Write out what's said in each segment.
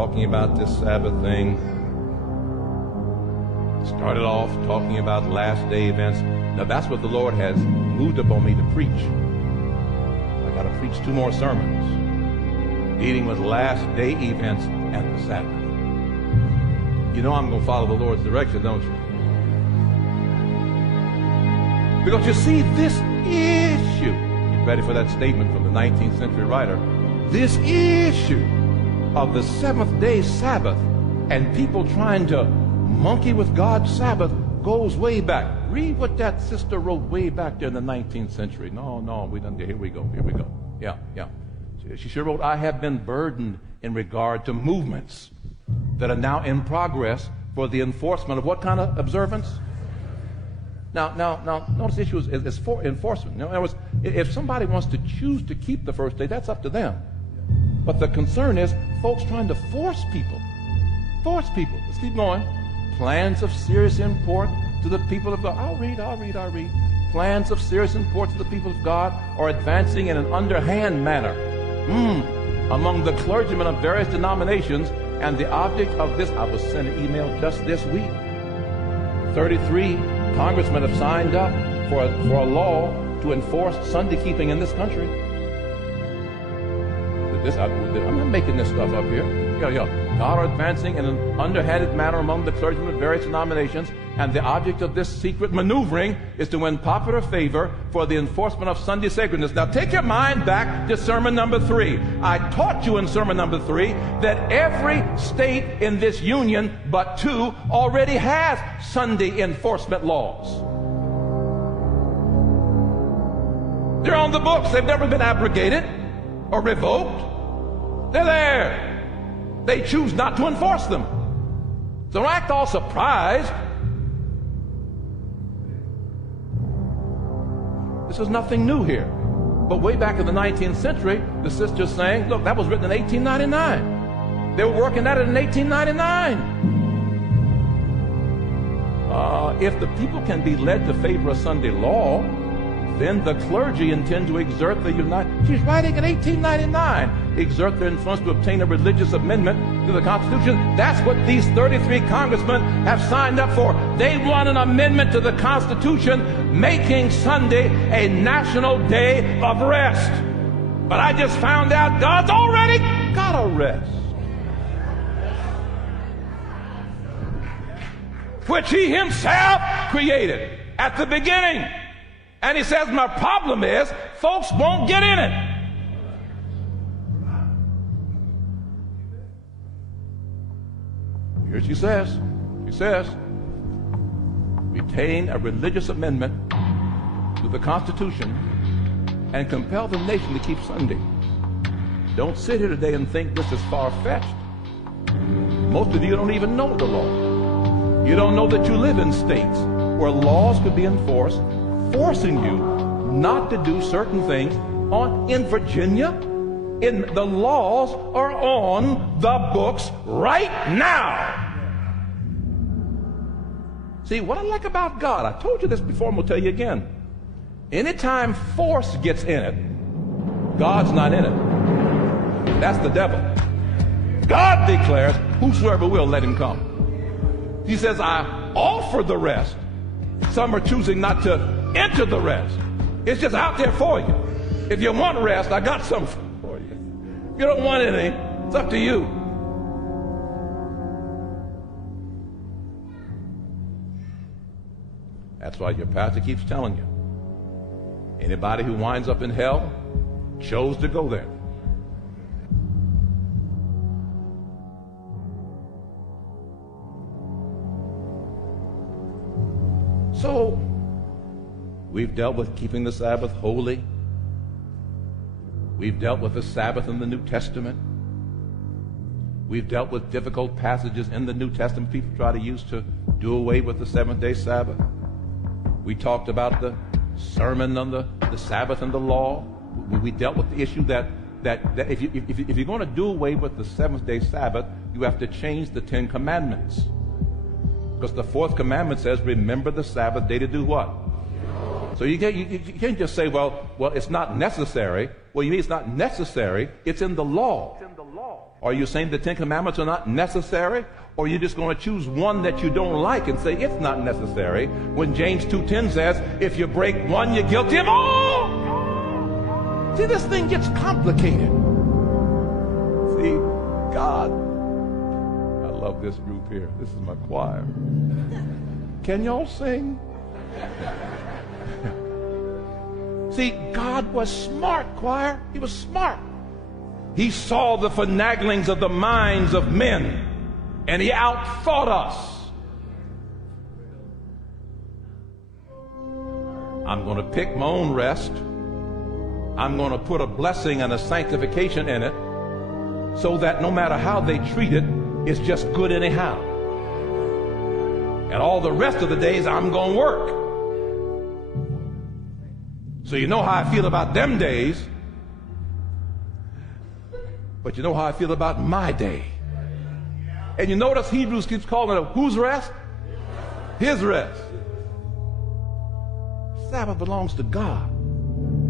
talking about this Sabbath thing. Started off talking about last day events. Now that's what the Lord has moved upon me to preach. I got to preach 2 more sermons dealing with last day events and the Sabbath. You know I'm going to follow the Lord's direction, don't you? Because you see, this issue, get ready for that statement from the 19th century writer, this issue of the seventh day Sabbath and people trying to monkey with God's Sabbath goes way back. Read what that sister wrote way back there in the 19th century. No, we done. Here we go. Yeah. She sure wrote, I have been burdened in regard to movements that are now in progress for the enforcement of what kind of observance? Now, notice the issue is for enforcement. In other words, if somebody wants to choose to keep the first day, that's up to them. But the concern is folks trying to force people. Let's keep going. Plans of serious import to the people of God. I'll read. Plans of serious import to the people of God are advancing in an underhand manner among the clergymen of various denominations, and the object of this, I was sent an email just this week. 33 congressmen have signed up for a law to enforce Sunday keeping in this country. I'm not making this stuff up here. God are advancing in an underhanded manner among the clergymen of various denominations, and the object of this secret maneuvering is to win popular favor for the enforcement of Sunday sacredness. Now take your mind back to sermon number 3. I taught you in sermon number 3 that every state in this union but 2 already has Sunday enforcement laws. They're on the books. They've never been abrogated or revoked. They're there. They choose not to enforce them. So don't act all surprised. This is nothing new here. But way back in the 19th century, the sister's saying, look, that was written in 1899. They were working at it in 1899. If the people can be led to favor a Sunday law, then the clergy intend to exert the she's writing in 1899, exert their influence to obtain a religious amendment to the Constitution. That's what these 33 congressmen have signed up for. They want an amendment to the Constitution making Sunday a national day of rest. But I just found out God's already got a rest, which He Himself created at the beginning. And He says, my problem is, folks won't get in it. Here she says, retain a religious amendment to the Constitution and compel the nation to keep Sunday. Don't sit here today and think this is far-fetched. Most of you don't even know the law. You don't know that you live in states where laws could be enforced forcing you not to do certain things. In Virginia, the laws are on the books right now. See, what I like about God, I told you this before, I'm going to tell you again. Anytime force gets in it, God's not in it. That's the devil. God declares, whosoever will, let him come. He says, I offer the rest. Some are choosing not to enter the rest. It's just out there for you. If you want rest, I got something for you. If you don't want anything, it's up to you. That's why your pastor keeps telling you, anybody who winds up in hell chose to go there. So, we've dealt with keeping the Sabbath holy. We've dealt with the Sabbath in the New Testament. We've dealt with difficult passages in the New Testament people try to use to do away with the seventh-day Sabbath. We talked about the sermon on the Sabbath and the law. We dealt with the issue that if you're going to do away with the seventh-day Sabbath, you have to change the 10 Commandments. Because the 4th commandment says, remember the Sabbath day to do what? So you can't just say, well, it's not necessary. Well, you mean it's not necessary? It's in the law. Are you saying the Ten Commandments are not necessary? Or are you just going to choose one that you don't like and say it's not necessary? When James 2:10 says, if you break one, you're guilty of all. See, this thing gets complicated. See, God, I love this group here. This is my choir. Can y'all sing? See, God was smart, choir. He was smart. He saw the finaglings of the minds of men, and he outthought us. I'm going to pick my own rest. I'm going to put a blessing and a sanctification in it so that no matter how they treat it, it's just good anyhow. And all the rest of the days, I'm going to work. So you know how I feel about them days, but you know how I feel about my day. And you notice Hebrews keeps calling it whose rest? His rest. Sabbath belongs to God.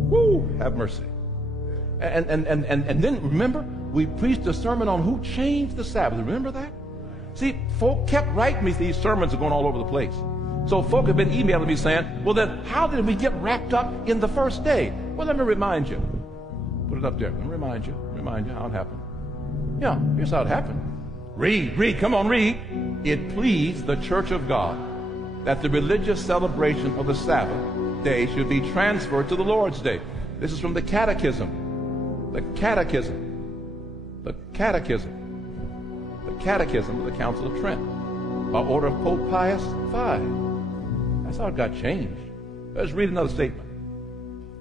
Woo, have mercy. And then remember, we preached a sermon on who changed the Sabbath. Remember that? See, folk kept writing me these sermons are going all over the place. So folk have been emailing me saying, well then, how did we get wrapped up in the first day? Well, let me remind you. Put it up there. Let me remind you how it happened. Yeah, here's how it happened. Read, come on, read. It pleased the church of God that the religious celebration of the Sabbath day should be transferred to the Lord's day. This is from the Catechism. The Catechism. The Catechism. The Catechism of the Council of Trent, by order of Pope Pius V. That's how it got changed. Let's read another statement.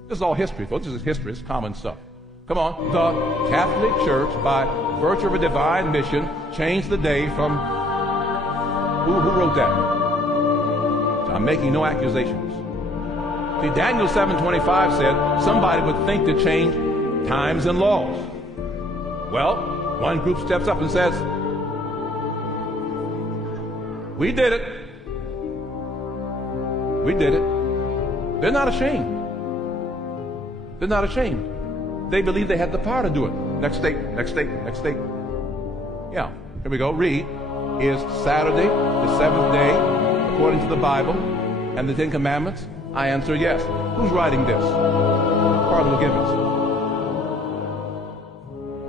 This is all history, folks. This is history. It's common stuff. Come on. The Catholic Church, by virtue of a divine mission, changed the day from... Who wrote that? So I'm making no accusations. See, Daniel 7:25 said somebody would think to change times and laws. Well, one group steps up and says, we did it. We did it. They're not ashamed. They're not ashamed. They believe they had the power to do it. Next statement, next statement, next statement. Yeah, here we go. Read. Is Saturday the seventh day according to the Bible and the Ten Commandments? I answer yes. Who's writing this? Cardinal Gibbons.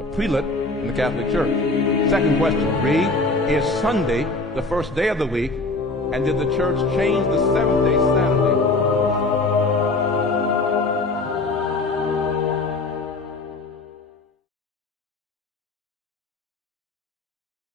A prelate in the Catholic Church. Second question. Read. Is Sunday the first day of the week? And did the church change the seventh day Saturday?